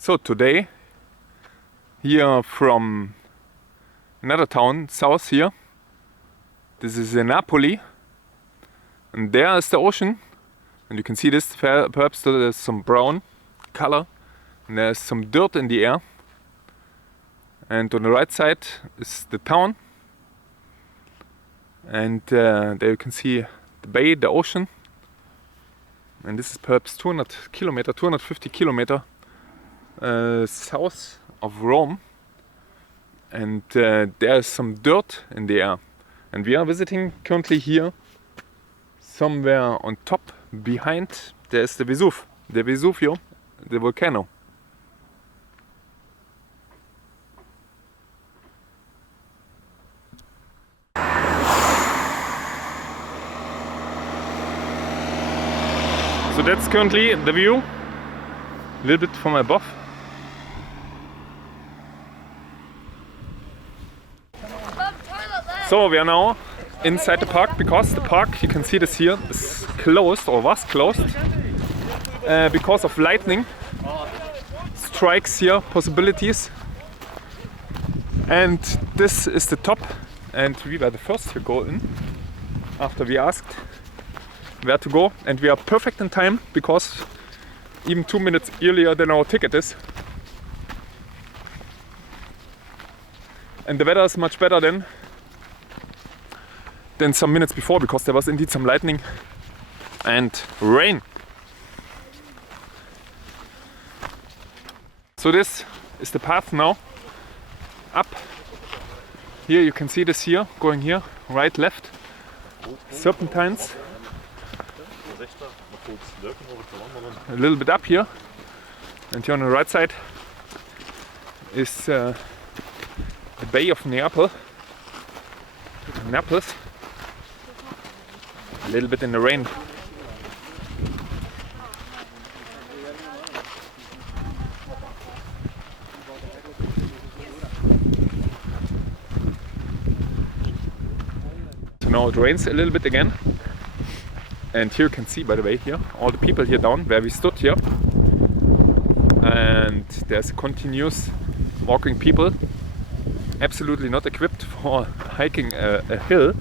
So today, here from another town south here, this is in Napoli, and there is the ocean, and you can see this, perhaps there's some brown color, and there's some dirt in the air, and on the right side is the town, and there you can see the bay, the ocean, and this is perhaps 250 kilometer south of Rome, and there is some dirt in the air, and we are visiting currently here somewhere on top. Behind there is the Vesuvio, the volcano. So that's currently the view, a little bit from above. So we are now inside the park, because the park, you can see this here, is closed or was closed because of lightning strikes here, possibilities. And this is the top, and we were the first to go in after we asked where to go, and we are perfect in time because even 2 minutes earlier than our ticket is. And the weather is much better than some minutes before, because there was indeed some lightning and rain. So this is the path now up. Here you can see this here, going here, right, left, serpentines. A little bit up here, and here on the right side is the Bay of Naples. A little bit in the rain. So now it rains a little bit again. And here you can see, by the way, here, all the people here down where we stood here. And there's continuous walking people, absolutely not equipped for hiking a hill.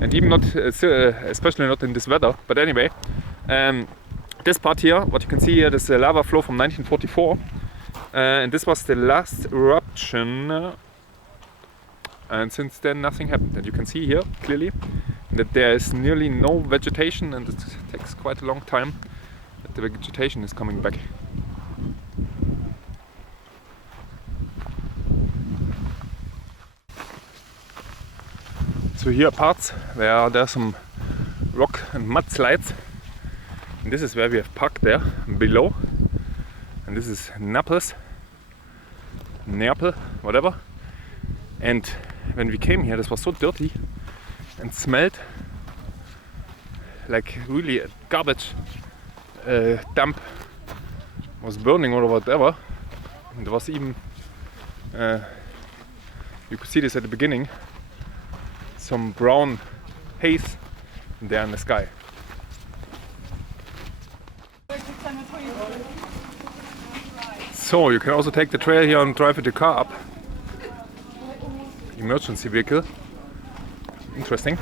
And even not, especially not in this weather. But anyway, this part here, what you can see here, this is a lava flow from 1944. And this was the last eruption. And since then nothing happened. And you can see here clearly that there is nearly no vegetation, and it takes quite a long time that the vegetation is coming back. So here are parts where there are some rock and mud slides, and this is where we have parked there below, and this is Naples, whatever. And when we came here, this was so dirty and smelled like really a garbage dump was burning or whatever. And there was even, you could see this at the beginning, some brown haze there in the sky. So you can also take the trail here and drive with the car up. Emergency vehicle. Interesting.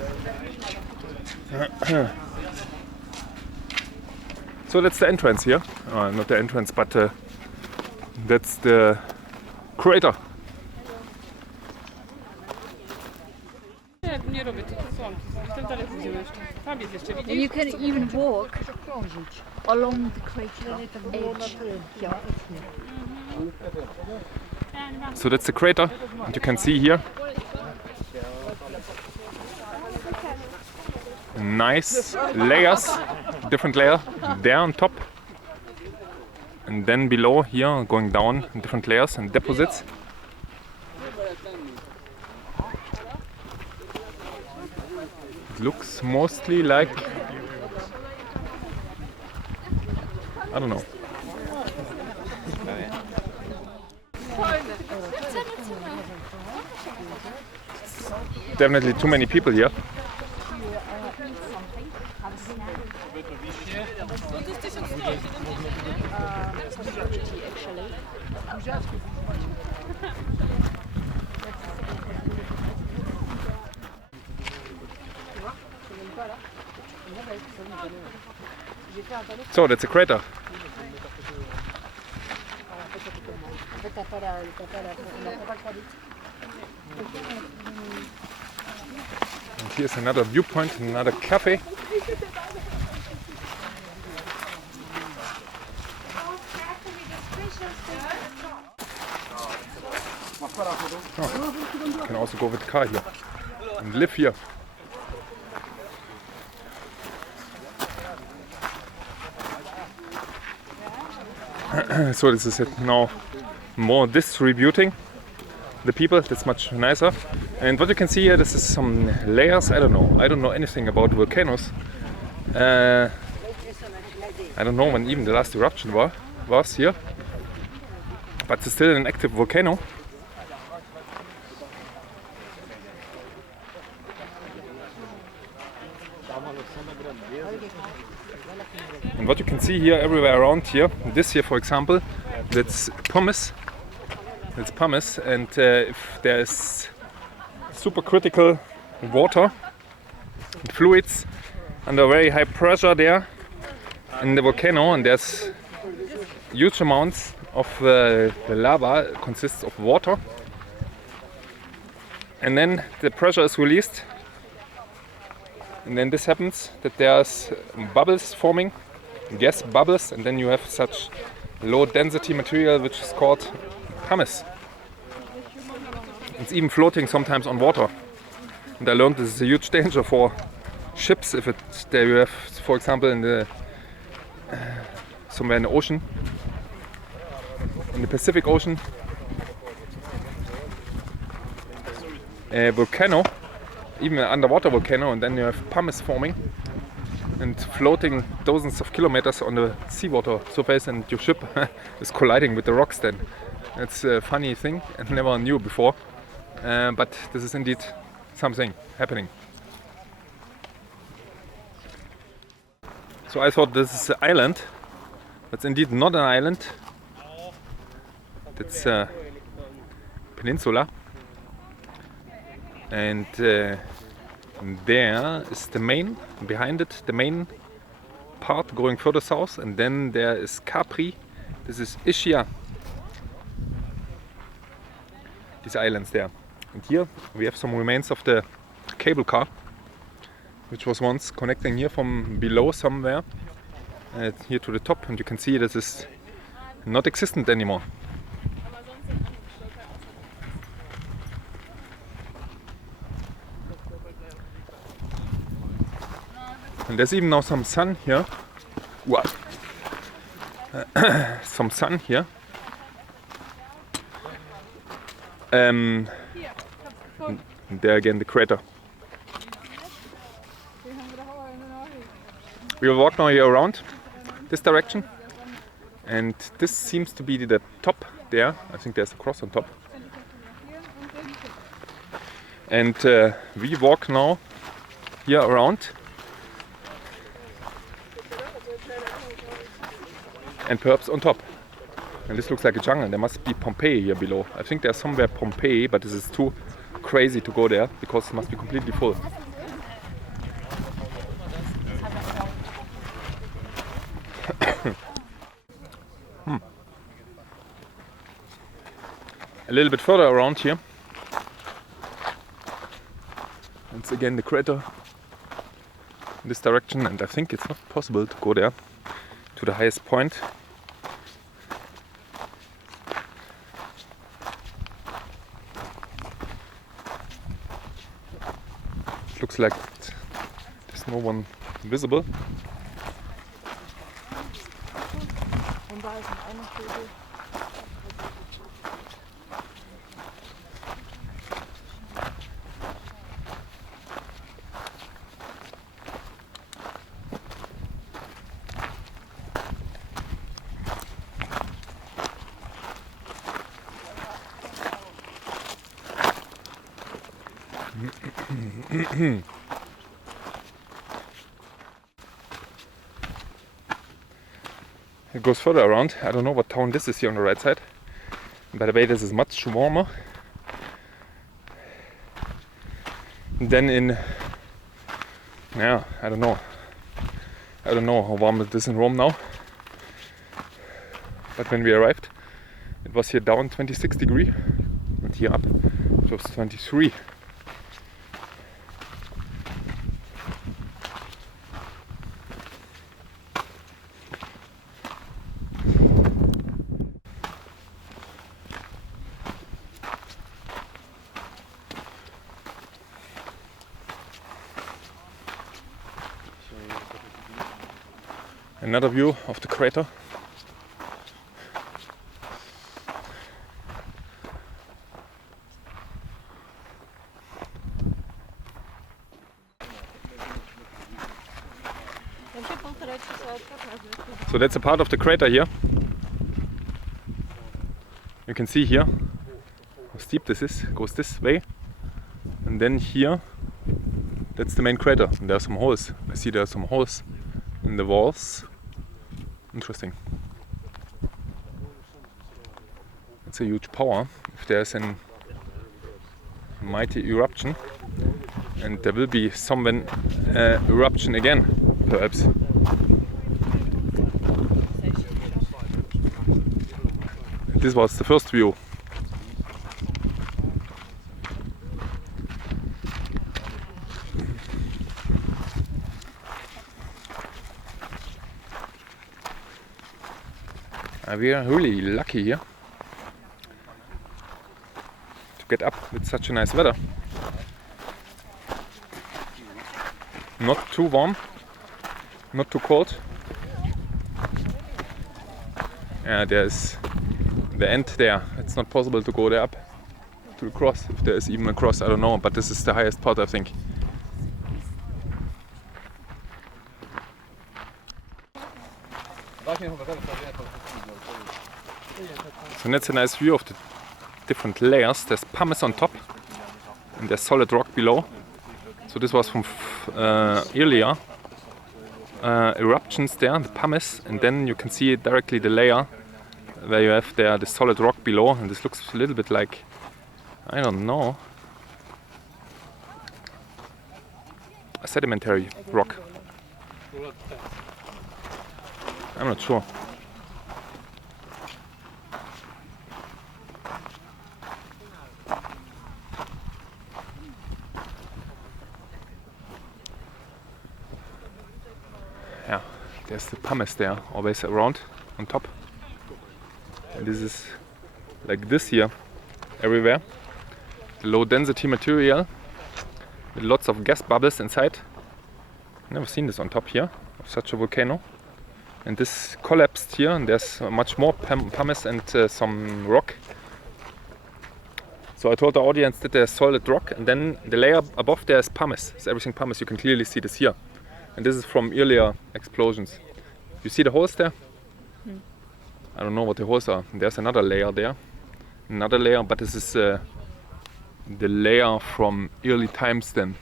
So that's the entrance here. Not the entrance, but that's the crater. And you can even walk along the crater edge. So that's the crater, and you can see here nice layers, different layer there on top, and then below here going down in different layers and deposits. It looks mostly like, I don't know. Definitely too many people here. So that's a crater. And here's another viewpoint, another cafe. Oh, you can also go with the car here and live here. So this is it now, more distributing the people. That's much nicer. And what you can see here, this is some layers. I don't know anything about volcanoes. I don't know when even the last eruption was here, but it's still an active volcano. And what you can see here everywhere around here, this here for example, that's pumice. It's pumice, and if there is supercritical water and fluids under very high pressure there in the volcano, and there's huge amounts of the lava consists of water, and then the pressure is released, and then this happens that there's bubbles forming, gas bubbles, and then you have such low density material which is called pumice. It's even floating sometimes on water, and I learned this is a huge danger for ships if they have, for example, in the somewhere in the ocean, in the Pacific Ocean, a volcano, even an underwater volcano, and then you have pumice forming and floating dozens of kilometers on the seawater surface, and your ship is colliding with the rocks then. It's a funny thing, I never knew before, but this is indeed something happening. So I thought this is an island, but it's indeed not an island. It's a peninsula, and there is the main, behind it, the main part going further south, and then there is Capri. This is Ischia, these islands there. And here we have some remains of the cable car, which was once connecting here from below somewhere here to the top, and you can see this is not existent anymore. And there's even now some sun here. Wow. Some sun here. And there again the crater. We will walk now here around this direction, and this seems to be the top there. I think there's a cross on top. And we walk now here around, and perhaps on top. And this looks like a jungle. There must be Pompeii here below. I think there's somewhere Pompeii, but this is too crazy to go there because it must be completely full. A little bit further around here, it's again the crater in this direction, and I think it's not possible to go there to the highest point. It looks like there's no one visible. It goes further around. I don't know what town this is here on the right side. By the way, this is much warmer than in, yeah, I don't know how warm it is in Rome now, but when we arrived it was here down 26 degrees and here up it was 23. Another view of the crater. So that's a part of the crater here. You can see here how steep this is. It goes this way, and then here, that's the main crater. And there are some holes. I see there are some holes in the walls. Interesting. It's a huge power if there's a mighty eruption, and there will be some eruption again, perhaps. This was the first view. We are really lucky here to get up with such a nice weather. Not too warm, not too cold. There's the end there. It's not possible to go there up to the cross. If there is even a cross, I don't know, but this is the highest part, I think. So that's a nice view of the different layers. There's pumice on top and there's solid rock below. So this was from earlier eruptions there, the pumice, and then you can see directly the layer where you have there the solid rock below, and this looks a little bit like, I don't know, a sedimentary rock. I'm not sure. Yeah, there's the pumice there, always around on top. And this is like this here, everywhere. The low density material with lots of gas bubbles inside. Never seen this on top here of such a volcano. And this collapsed here, and there's much more pumice and some rock. So I told the audience that there's solid rock, and then the layer above there is pumice. It's everything pumice. You can clearly see this here. And this is from earlier explosions. You see the holes there? I don't know what the holes are. There's another layer there. Another layer, but this is the layer from early times then.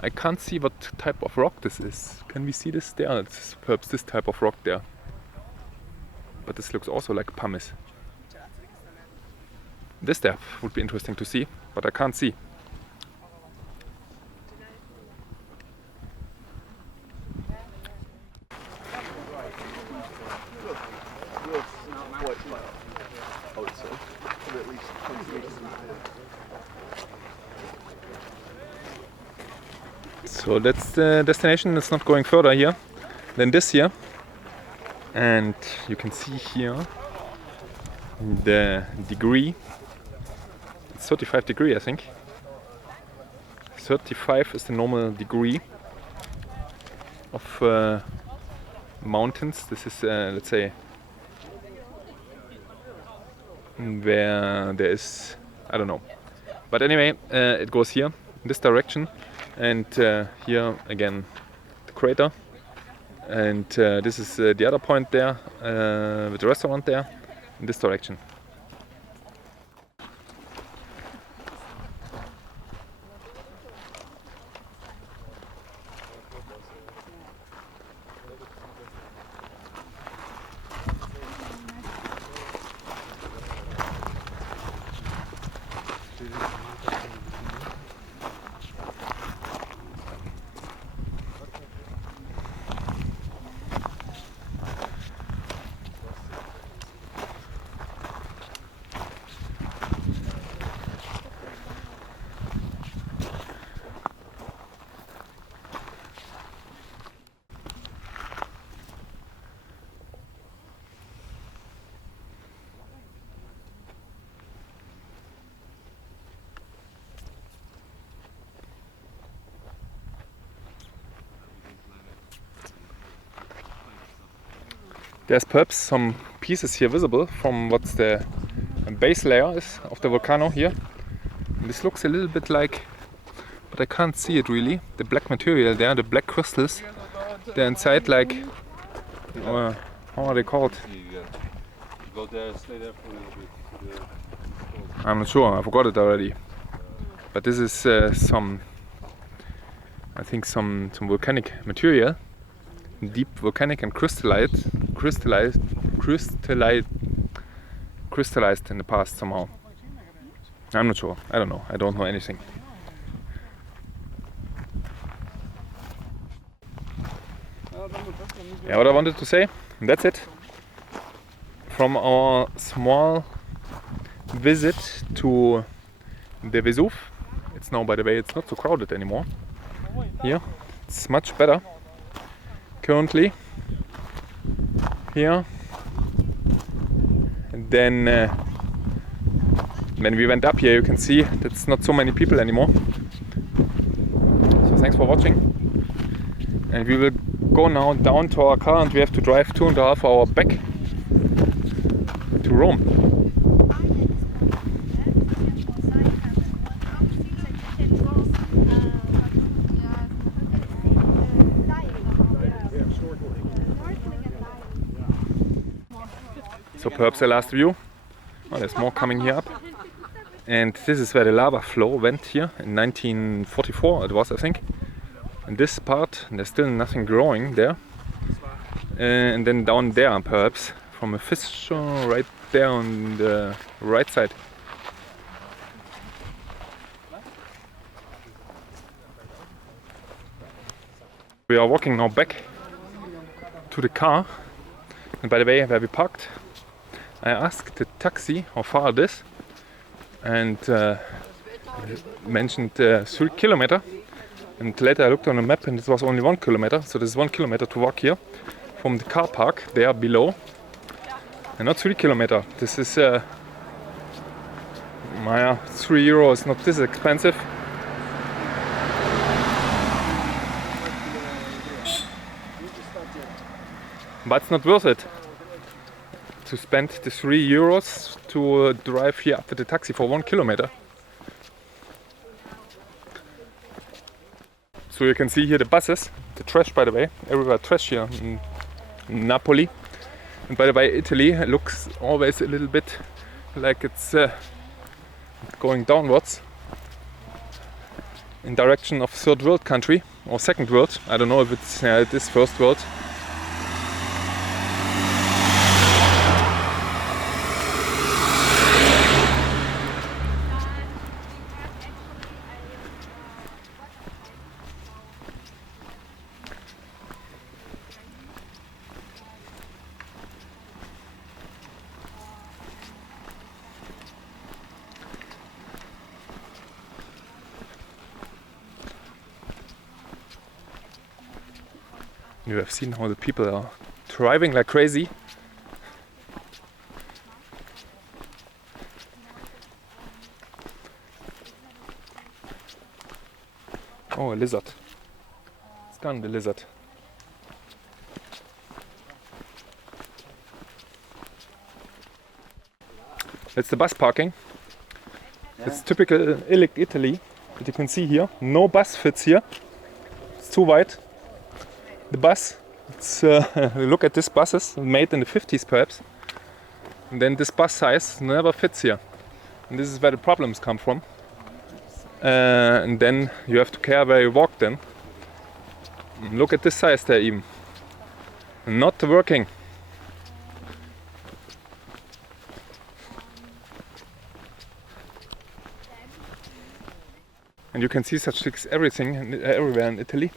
I can't see what type of rock this is. Can we see this there? It's perhaps this type of rock there. But this looks also like pumice. This there would be interesting to see, but I can't see. So that's the destination. It's not going further here than this here. And you can see here the degree. It's 35 degrees, I think. 35 is the normal degree of mountains. This is, let's say, where there is, I don't know. But anyway, it goes here, in this direction. And here again the crater, and this is the other point there with the restaurant there in this direction. There's perhaps some pieces here visible from what's the base layer is of the volcano here. And this looks a little bit like, but I can't see it really, the black material there, the black crystals. They're inside like, how are they called? Go there, stay there for a little bit. I'm not sure, I forgot it already. But this is some volcanic material, deep volcanic and crystallized in the past somehow. I'm not sure, I don't know, I don't know anything. Yeah, what I wanted to say, that's it. From our small visit to the Vesuv. It's now, by the way, it's not so crowded anymore. Here, it's much better. Currently, here. And then, when we went up here, you can see that's not so many people anymore. So thanks for watching. And we will go now down to our car, and we have to drive 2.5 hours back to Rome. So perhaps the last view. Oh, there's more coming here up. And this is where the lava flow went here in 1944 it was, I think. And this part, there's still nothing growing there. And then down there perhaps, from a fissure right there on the right side. We are walking now back to the car. And by the way, where we parked, I asked the taxi how far it is, and mentioned 3 kilometers. And later I looked on the map and it was only 1 kilometer. So there's 1 kilometer to walk here from the car park there below, and not 3 kilometers. This is 3 euro is not this expensive. But it's not worth it to spend the 3 euros to drive here up with the taxi for 1 kilometer. So you can see here the buses, the trash, by the way, everywhere trash here in Napoli. And by the way, Italy looks always a little bit like it's going downwards in direction of third world country or second world. I don't know if it's it is first world. You have seen how the people are driving like crazy. Oh, a lizard. It's gone, the lizard. That's the bus parking. It's typical Italy, that you can see here. No bus fits here. It's too wide. The bus, it's, look at these buses, made in the 50s perhaps. And then this bus size never fits here. And this is where the problems come from. And then you have to care where you walk then. And look at this size there even. Not working. And you can see such things everywhere in Italy.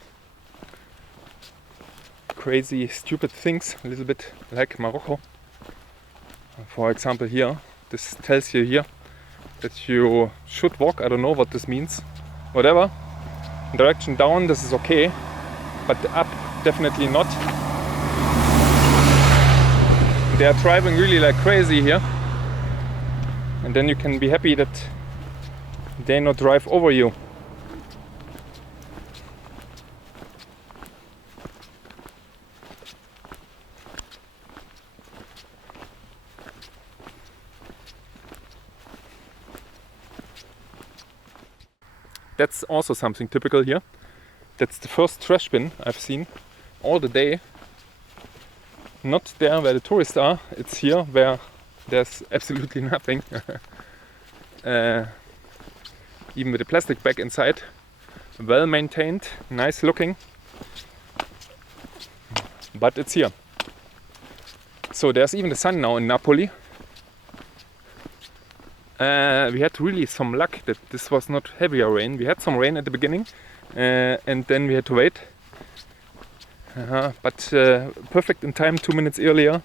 Crazy, stupid things, a little bit like Morocco. For example here, this tells you here that you should walk, I don't know what this means. Whatever, direction down, this is okay, but up, definitely not. They are driving really like crazy here. And then you can be happy that they not drive over you. That's also something typical here. That's the first trash bin I've seen all the day. Not there where the tourists are, it's here where there's absolutely nothing. Even with the plastic bag inside. Well maintained, nice looking. But it's here. So there's even the sun now in Napoli. We had really some luck that this was not heavier rain. We had some rain at the beginning and then we had to wait. But perfect in time, 2 minutes earlier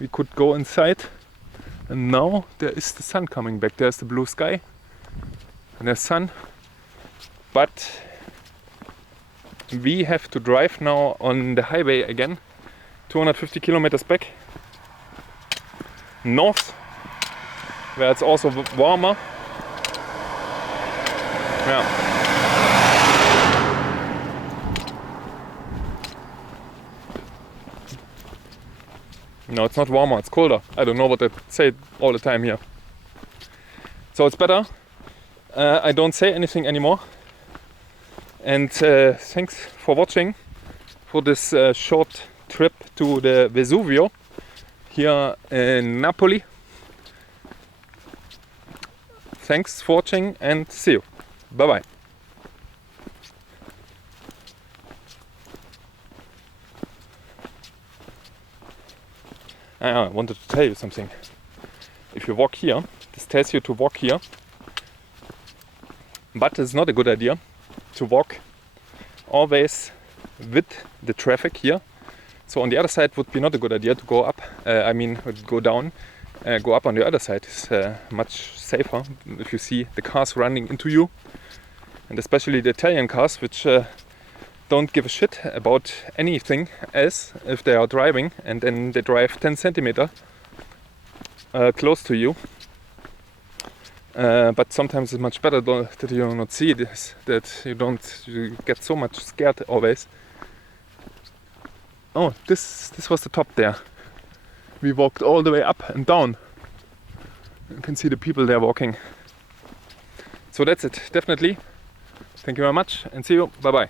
we could go inside. And now there is the sun coming back. There's the blue sky and there's sun. But we have to drive now on the highway again, 250 kilometers back north, where it's also warmer. Yeah. No, it's not warmer, it's colder. I don't know what they say all the time here. So it's better. I don't say anything anymore. And thanks for watching for this short trip to the Vesuvio here in Napoli. Thanks for watching and see you. Bye bye. I wanted to tell you something. If you walk here, this tells you to walk here, but it's not a good idea to walk always with the traffic here. So on the other side would be not a good idea to go up, go down. Go up on the other side is much safer if you see the cars running into you, and especially the Italian cars, which don't give a shit about anything else if they are driving, and then they drive 10 centimeters close to you. But sometimes it's much better that you not see this, that you get so much scared always. Oh, this was the top there. We walked all the way up and down. You can see the people there walking. So that's it, definitely. Thank you very much and see you. Bye bye.